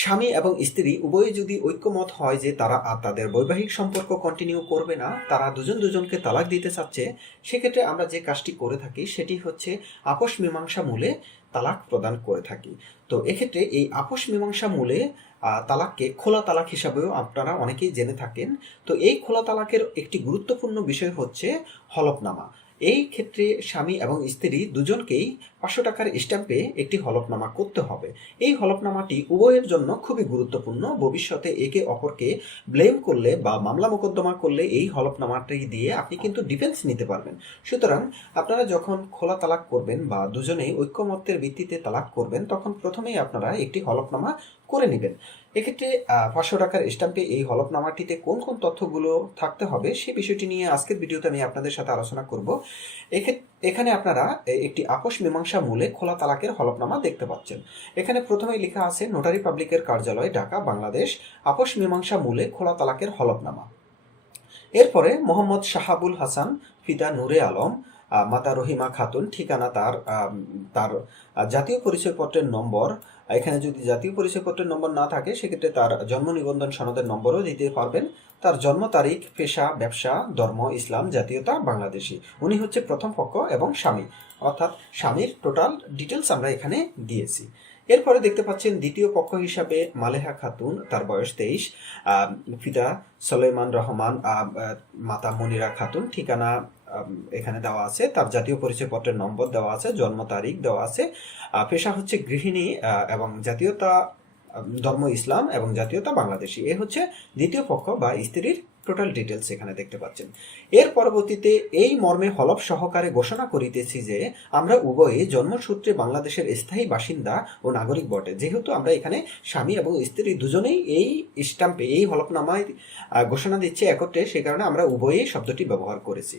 স্বামী এবং স্ত্রী উভয়ে যদি ঐক্যমত হয় যে তারা আর তাদের বৈবাহিক সম্পর্ক কন্টিনিউ করবে না, তারা দুজন দুজনকে তালাক দিতে চাচ্ছে, সেক্ষেত্রে আমরা যে কাজটি করে থাকি সেটি হচ্ছে আপোষ মীমাংসা মূলে তালাক প্রদান করে থাকি। তো এক্ষেত্রে এই আপোষ মীমাংসা মূলে তালাককে খোলা তালাক হিসাবেও আপনারা অনেকেই জেনে থাকেন। তো এই খোলা তালাকের একটি গুরুত্বপূর্ণ বিষয় হচ্ছে হলফনামা। এই ক্ষেত্রে স্বামী এবং স্ত্রী দুজনকেই পাঁচশো টাকার স্ট্যাম্পে একটি হলফনামা করতে হবে। এই হলফনামাটি উভয়ের জন্য খুবই গুরুত্বপূর্ণ। ভবিষ্যতে একে অপরকে ব্লেম করলে বা মামলা মোকদ্দমা করলে এই হলফনামাটি দিয়ে আপনি কিন্তু ডিফেন্স নিতে পারবেন। সুতরাং আপনারা যখন খোলা তালাক করবেন বা দুজনেই ঐক্যমত্যের ভিত্তিতে তালাক করবেন, তখন প্রথমেই আপনারা একটি হলফনামা করে নেবেন। এক্ষেত্রে পাঁচশো টাকার স্ট্যাম্পে এই হলফনামাটিতে কোন কোন তথ্যগুলো থাকতে হবে সেই বিষয়টি নিয়ে আজকের ভিডিওতে আমি আপনাদের সাথে আলোচনা করব। এখানে আপনারা একটি আপোষ মীমাংসা মূলে খোলা তালাকের হলফনামা দেখতে পাচ্ছেন। এখানে প্রথমে লেখা আছে, নোটারি পাবলিকের কার্যালয়, ঢাকা, বাংলাদেশ, আপোষ মীমাংসা মূলে খোলা তালাকের হলফনামা। এরপরে, মোহাম্মদ শাহাবুল হাসান, ফিদা নূরে আলম মাতা রহিমা খাতুন, ঠিকানা তার তার জাতীয় পরিচয়পত্রের নম্বর। এখানে যদি জাতীয় পরিচয়পত্রের নম্বর না থাকে, সেক্ষেত্রে তার জন্ম নিবন্ধন সনদের নম্বরও দিতে পারবেন। তার জন্ম তারিখ, পেশা, ব্যবসা, ধর্ম, ইসলাম, জাতীয়তা, বাংলাদেশি। উনি হচ্ছে প্রথম পক্ষ এবং স্বামী। অর্থাৎ স্বামীর টোটাল ডিটেলস আমরা এখানে দিয়েছি। এরপরে দেখতে পাচ্ছেন দ্বিতীয় পক্ষ হিসাবে মালেহা খাতুন, তার বয়স তেইশ পিতা সলেমান রহমান মাতা মনিরা খাতুন, ঠিকানা এখানে দেওয়া আছে। তার জাতীয় পরিচয়পত্রের নম্বর দেওয়া আছে, জন্ম তারিখ দেওয়া আছে। পেশা হচ্ছে গৃহিণী এবং জাতীয়তা ধর্ম ইসলাম এবং জাতীয়তা বাংলাদেশি। এ হচ্ছে দ্বিতীয় পক্ষ বা স্ত্রীর টোটাল ডিটেলস এখানে দেখতে পাচ্ছেন। এর পরবর্তীতে এই মর্মে হলফ সহকারে ঘোষণা করিতেছি যে, আমরা উভয়ে জন্মসূত্রে বাংলাদেশের স্থায়ী বাসিন্দা ও নাগরিক বটে। যেহেতু আমরা এখানে স্বামী এবং স্ত্রী দুজনেই এই স্টাম্পে, এই হলফনামায় ঘোষণা দিচ্ছে একত্রে সেই কারণে আমরা উভয়েই শব্দটি ব্যবহার করেছি।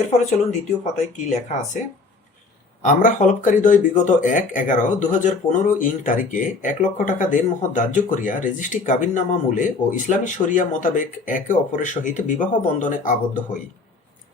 এরপরে চলুন দ্বিতীয় পাতায় কি লেখা আছে। আমরা হলফকারীদ্বয় বিগত এক এগারো দু হাজার পনেরো ইং তারিখে এক লক্ষ টাকা দেনমোহ ধার্য করিয়া রেজিস্ট্রি কাবিননামা মূলে ও ইসলামী শরিয়া মোতাবেক একে অপরের সহিত বিবাহ বন্ধনে আবদ্ধ হই।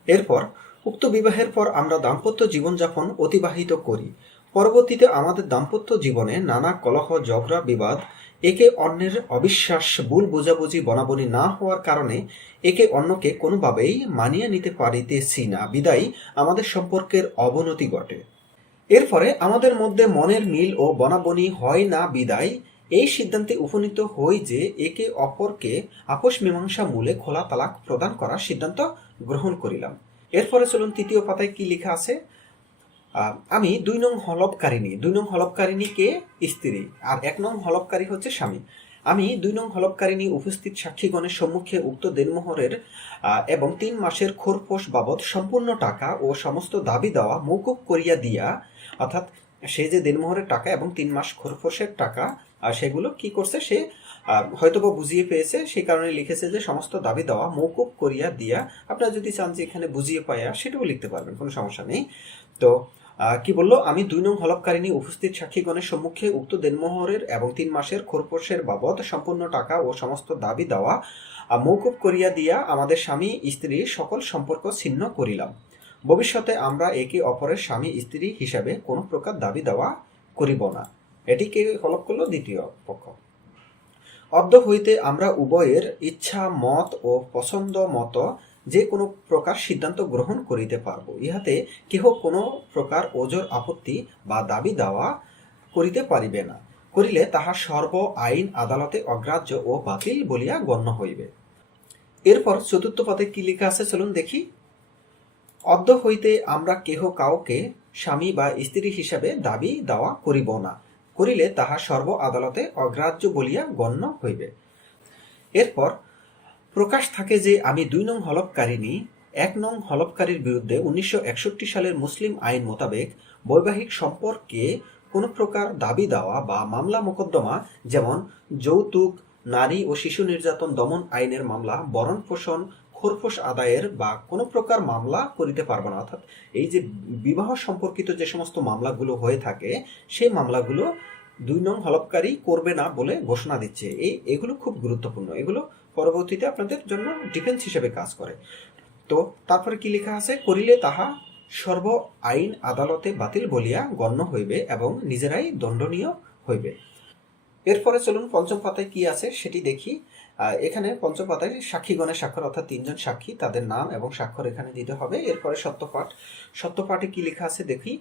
এরপর, উক্ত বিবাহের পর আমরা দাম্পত্য জীবনযাপন অতিবাহিত করি। পরবর্তীতে আমাদের দাম্পত্য জীবনে নানা কলহ, ঝগড়া, বিবাদ, একে অন্যের অবিশ্বাস, ভুল বোঝাবুঝি, বনাবনি না হওয়ার কারণে একে অন্যকে কোনোভাবেই মানিয়ে নিতে পারিতেছি না। বিদায়, আমাদের সম্পর্কের অবনতি ঘটে। এরপরে আমাদের মধ্যে মনের মিল ও বনাবনি হয় না বিদায়। এই সিদ্ধান্তে উপনীত হই যে একে অপরকে আপোষ মীমাংসা মূলে খোলা তালাক প্রদান করার সিদ্ধান্ত গ্রহণ করিলাম। এরপরে চলুন তৃতীয় পাতায় কি লেখা আছে? আমি দুই নং হলফকারিনী দুই নং হলফকারিনী কে? স্ত্রী। আর এক নং হলফকারী হচ্ছে স্বামী। আমি দুই নং হলফকারিনী উপস্থিত সাক্ষীগণের সম্মুখে উক্ত দেনমোহরের এবং তিন মাসের খোরপোশ বাবদ সম্পূর্ণ টাকা ও সমস্ত দাবি দেওয়া মৌকুব করিয়া দিয়া অর্থাৎ সে যে দেনমোহরের টাকা এবং তিন মাস খোরপোশের টাকা সেগুলো কি করছে? সে আহ, হয়তোবা বুঝিয়ে পেয়েছে সেই কারণে লিখেছে যে সমস্ত দাবি দেওয়া মৌকুব করিয়া দিয়া আপনারা যদি চান যে এখানে বুঝিয়ে পাইয়া সেটাও লিখতে পারবেন কোনো সমস্যা নেই। তো কি বলল? আমি দুই নং হলফকারিনী উপস্থিত সাক্ষীগণের সম্মুখে উক্ত দেনমোহরের এবং তিন মাসের খোরপোশের বাবদ সম্পূর্ণ টাকা ও সমস্ত দাবি দেওয়া মৌকুব করিয়া দিয়া আমাদের স্বামী স্ত্রীর সকল সম্পর্ক ছিন্ন করিলাম। ভবিষ্যতে আমরা একে অপরের স্বামী, স্ত্রী হিসাবে কোনো প্রকার দাবি দেওয়া করিব না। এটিকে হলফ করল? দ্বিতীয় পক্ষ। অদ্য হইতে আমরা উভয়ের ইচ্ছা, মত ও পছন্দ মত যে কোনো প্রকার সিদ্ধান্ত গ্রহণ করিতে পারব। ইহাতে কেহ কোনো প্রকার ওজোর আপত্তি বা দাবি দেওয়া করিতে পারিবে না। করিলে তাহা সর্ব আইন, আদালতে অগ্রাহ্য ও বাতিল বলিয়া গণ্য হইবে। এরপর চতুর্থ পদে কি লেখা আছে? চলুন দেখি। অদ্য হইতে আমরা কেহ কাউকে স্বামী বা স্ত্রী হিসাবে দাবি দেওয়া করিব না, করিলে তাহা সর্ব আদালতে অগ্রাহ্য বলিয়া গণ্য হইবে। এরপর প্রকাশ থাকে যে আমি দুই নং হলফকারিনী এক নং হলফকারীর বিরুদ্ধে উনিশশো একষট্টি সালের মুসলিম আইন মোতাবেক বৈবাহিক সম্পর্কে কোনো প্রকার দাবি দেওয়া বা মামলা মোকদ্দমা, যেমন যৌতুক, নারী ও শিশু নির্যাতন দমন আইনের মামলা, বরণ পোষণ খোরপোশ আদায়ের বা কোনো প্রকার মামলা করিতে পারব না। অর্থাৎ এই যে বিবাহ সম্পর্কিত যে সমস্ত মামলাগুলো হয়ে থাকে, সেই মামলাগুলো দুই নং হলফকারী করবে না বলে ঘোষণা দিচ্ছে। এই এগুলো খুব গুরুত্বপূর্ণ। এগুলো পরবর্তীতে আপনাদের জন্য ডিফেন্স হিসেবে কাজ করে। তো তারপরে কি লেখা আছে? করিলে তাহা সর্ব আইন আদালতে বাতিল বলিয়া গণ্য হইবে এবং নিজেরাই দণ্ডনীয় হইবে। এরপরে চলুন পঞ্চম পাতায় কি আছে সেটি দেখি। এখানে পঞ্চম পাতায় সাক্ষীগণের স্বাক্ষর, অর্থাৎ তিনজন সাক্ষী, তাদের নাম এবং স্বাক্ষর এখানে দিতে হবে। এরপরে সত্যপাঠ। সত্যপাঠে কি লেখা আছে দেখি?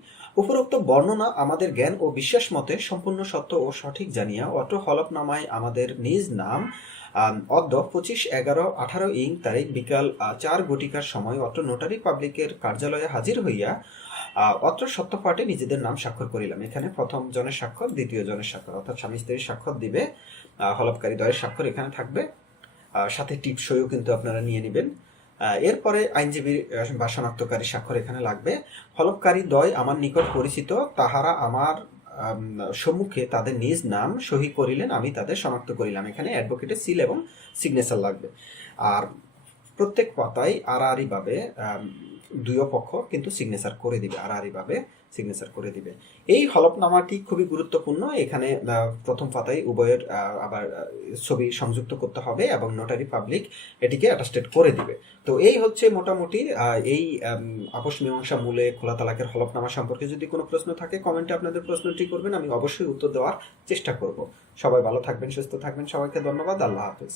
উপরোক্ত বর্ণনা আমাদের জ্ঞান ও বিশ্বাস মতে সম্পূর্ণ সত্য ও সঠিক জানিয়া অটো হলফনামায় আমাদের নিজ নাম অদ্য পঁচিশ এগারো আঠারো ইং তারিখ বিকাল চার ঘটিকার সময় অত্র নোটারি পাবলিকের কার্যালয়ে হাজির হইয়া অত্র সত্যপাঠে নিজেদের নাম স্বাক্ষর করিলাম। এখানে প্রথম জনের স্বাক্ষর, দ্বিতীয় জনের স্বাক্ষর। অর্থাৎ স্বামী স্ত্রীর স্বাক্ষর দিবে হলফকারী দ্বয়ের স্বাক্ষর এখানে থাকবে। সাথে টিপসইও কিন্তু আপনারা নিয়ে নেবেন। এরপরে আইনজীবীর বা শনাক্তকারী স্বাক্ষর এখানে লাগবে। হলফকারী দ্বয় আমার নিকট পরিচিত, তাহারা আমার সম্মুখে তাদের নিজ নাম সহি করিলেন, আমি তাদের শনাক্ত করিলাম। এখানে অ্যাডভোকেটের সিল এবং সিগনেচার লাগবে। আর প্রত্যেক পাতায় আড়াআড়ি দুইও পক্ষ কিন্তু সিগনেচার করে দিবে আড়াআড়ি ভাবে সিগনেচার করে দিবে। এই হলফনামাটি খুবই গুরুত্বপূর্ণ। এখানে প্রথম পাতায় উভয়ের আবার ছবি সংযুক্ত করতে হবে এবং নোটারি পাবলিক এটিকে অ্যাটাস্টেড করে দিবে। তো এই হচ্ছে মোটামুটি এই আপোষ মীমাংসা মূলে খোলা তালাকের হলফনামা সম্পর্কে। যদি কোনো প্রশ্ন থাকে, কমেন্টে আপনাদের প্রশ্নটি করবেন, আমি অবশ্যই উত্তর দেওয়ার চেষ্টা করব। সবাই ভালো থাকবেন, সুস্থ থাকবেন, সবাইকে ধন্যবাদ, আল্লাহ হাফিজ।